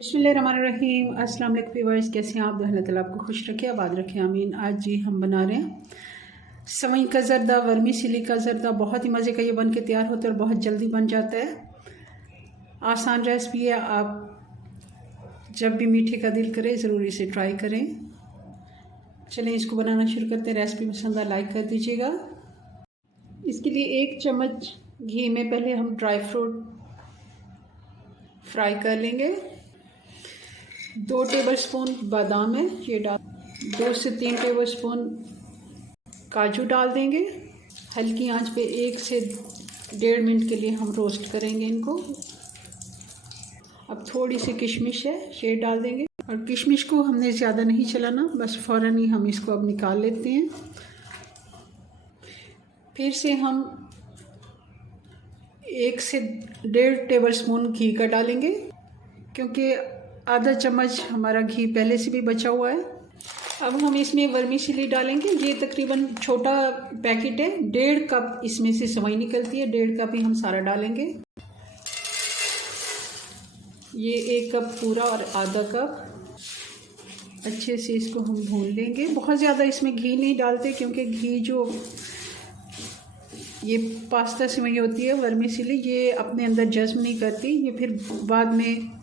बिस्मिल्लाहिर्रहमानिर्रहीम। अस्सलाम वालेकुम व्यूअर्स, कैसे हैं आप? अल्लाह ताला आपको खुश रखे, आबाद रखे, आमीन। आज जी हम बना रहे हैं सवई का ज़र्दा, वर्मीसेली का ज़र्दा। बहुत ही मज़े का ये बन के तैयार होता है और बहुत जल्दी बन जाता है। आसान रेसिपी है। आप जब भी मीठे का दिल करे ज़रूर इसे ट्राई करें। चलें इसको बनाना शुरू करते हैं। रेसिपी पसंद आए लाइक कर दीजिएगा। इसके लिए 1 चम्मच घी में पहले हम ड्राई फ्रूट फ्राई कर लेंगे। 2 टेबलस्पून बादाम है, ये डाल 2 से 3 टेबलस्पून काजू डाल देंगे। हल्की आंच पे 1 से 1.5 मिनट के लिए हम रोस्ट करेंगे इनको। अब थोड़ी सी किशमिश है, ये डाल देंगे। और किशमिश को हमने ज़्यादा नहीं चलाना, बस फ़ौरन ही हम इसको अब निकाल लेते हैं। फिर से हम 1 से 1.5 टेबलस्पून घी का डालेंगे, क्योंकि आधा चम्मच हमारा घी पहले से भी बचा हुआ है। अब हम इसमें वर्मीसेली डालेंगे। ये तकरीबन छोटा पैकेट है, 1.5 कप इसमें से सवई निकलती है। 1.5 कप ही हम सारा डालेंगे। ये 1 कप पूरा और आधा कप। अच्छे से इसको हम भून लेंगे। बहुत ज़्यादा इसमें घी नहीं डालते, क्योंकि घी जो ये पास्ता सेवई होती है वर्मीसेली, ये अपने अंदर जज्ब नहीं करती। ये फिर बाद में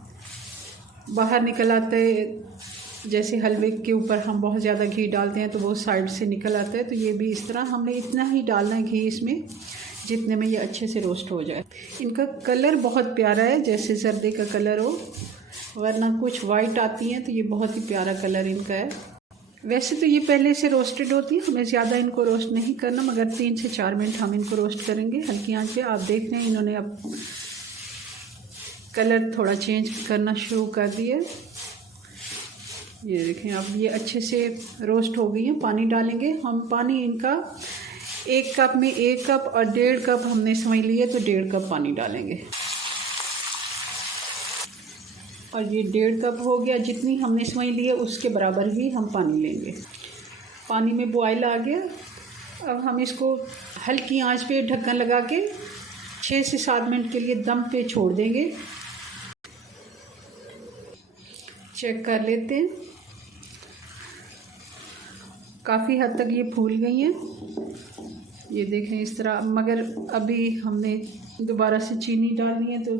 बाहर निकल आता है। जैसे हलवे के ऊपर हम बहुत ज़्यादा घी डालते हैं तो वो साइड से निकल आता है, तो ये भी इस तरह हमने इतना ही डालना है घी इसमें, जितने में ये अच्छे से रोस्ट हो जाए। इनका कलर बहुत प्यारा है, जैसे जर्दे का कलर हो, वरना कुछ वाइट आती हैं तो ये बहुत ही प्यारा कलर इनका है। वैसे तो ये पहले से रोस्टेड होती है, हमें ज़्यादा इनको रोस्ट नहीं करना, मगर 3 से 4 मिनट हम इनको रोस्ट करेंगे हल्की आंच पे। आप देख रहे हैं इन्होंने अब कलर थोड़ा चेंज करना शुरू कर दिया। ये देखें अब ये अच्छे से रोस्ट हो गई हैं। पानी डालेंगे हम। पानी इनका 1 कप में 1 कप और 1.5 कप हमने सेवई लिए तो 1.5 कप पानी डालेंगे। और ये 1.5 कप हो गया। जितनी हमने सेवई ली है उसके बराबर ही हम पानी लेंगे। पानी में बॉयल आ गया। अब हम इसको हल्की आंच पे ढक्कन लगा के 6 से 7 मिनट के लिए दम पे छोड़ देंगे। चेक कर लेते हैं। काफ़ी हद तक ये फूल गई हैं, ये देखें इस तरह। मगर अभी हमने दोबारा से चीनी डालनी है, तो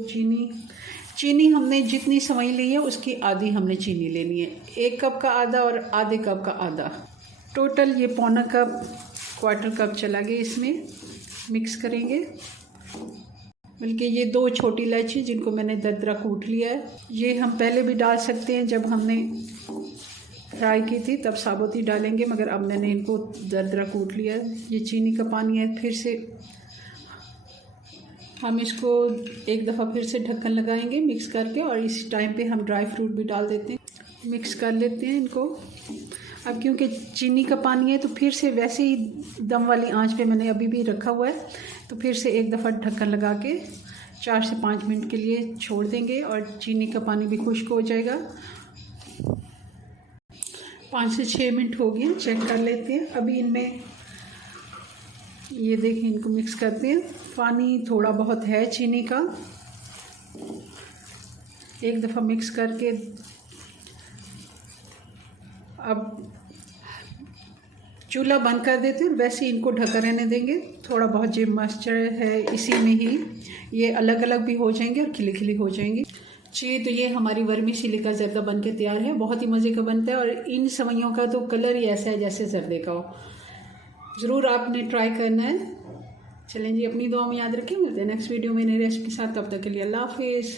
चीनी हमने जितनी सेवई ली है उसकी आधी हमने चीनी लेनी है। 1 कप का आधा और आधे कप का आधा, टोटल ये पौना कप, 1/4 कप चला गया। इसमें मिक्स करेंगे। बल्कि ये 2 छोटी इलायची जिनको मैंने दरदरा कूट लिया है, ये हम पहले भी डाल सकते हैं। जब हमने फ्राई की थी तब साबुत ही डालेंगे, मगर अब मैंने इनको दरदरा कूट लिया है। ये चीनी का पानी है। फिर से हम इसको एक दफ़ा फिर से ढक्कन लगाएंगे मिक्स करके, और इस टाइम पे हम ड्राई फ्रूट भी डाल देते हैं। मिक्स कर लेते हैं इनको। अब क्योंकि चीनी का पानी है तो फिर से वैसे ही दम वाली आंच पे मैंने अभी भी रखा हुआ है, तो फिर से एक दफ़ा ढक्कन लगा के 4 से 5 मिनट के लिए छोड़ देंगे और चीनी का पानी भी खुश्क हो जाएगा। 5 से 6 मिनट हो गए, चेक कर लेते हैं। अभी इनमें ये देखिए, इनको मिक्स करते हैं। पानी थोड़ा बहुत है चीनी का। एक दफ़ा मिक्स करके अब चूल्हा बंद कर देते हैं। वैसे इनको ढका रहने देंगे। थोड़ा बहुत जो मॉइस्चर है इसी में ही ये अलग अलग भी हो जाएंगे और खिली खिली हो जाएंगी। जी, तो ये हमारी वर्मीसेली का ज़र्दा बन के तैयार है। बहुत ही मज़े का बनता है, और इन सेवइयों का तो कलर ही ऐसा है जैसे जर्दे का हो। ज़रूर आपने ट्राई करना है। चलें जी, अपनी दुआ में याद रखें। मिलते हैं नेक्स्ट वीडियो में नई रेसिपी के साथ। तब तक के लिए अल्लाह हाफिज़।